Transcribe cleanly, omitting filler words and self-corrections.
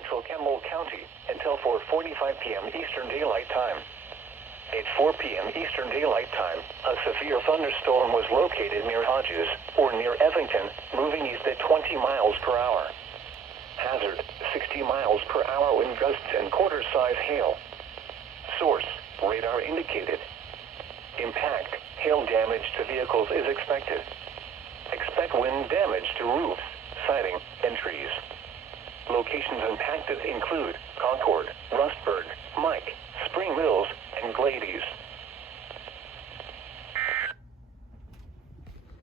central Campbell County until 4:45 p.m. Eastern Daylight Time. At 4 p.m. Eastern Daylight Time, a severe thunderstorm was located near Hodges, or near Evington, moving east at 20 miles per hour. Hazard, 60 miles per hour wind gusts and quarter-size hail. Source, radar indicated. Impact, hail damage to vehicles is expected. Expect wind damage to roofs, siding, and trees. Locations impacted include Concord, Rustburg, Mike, Spring Mills, and Glades.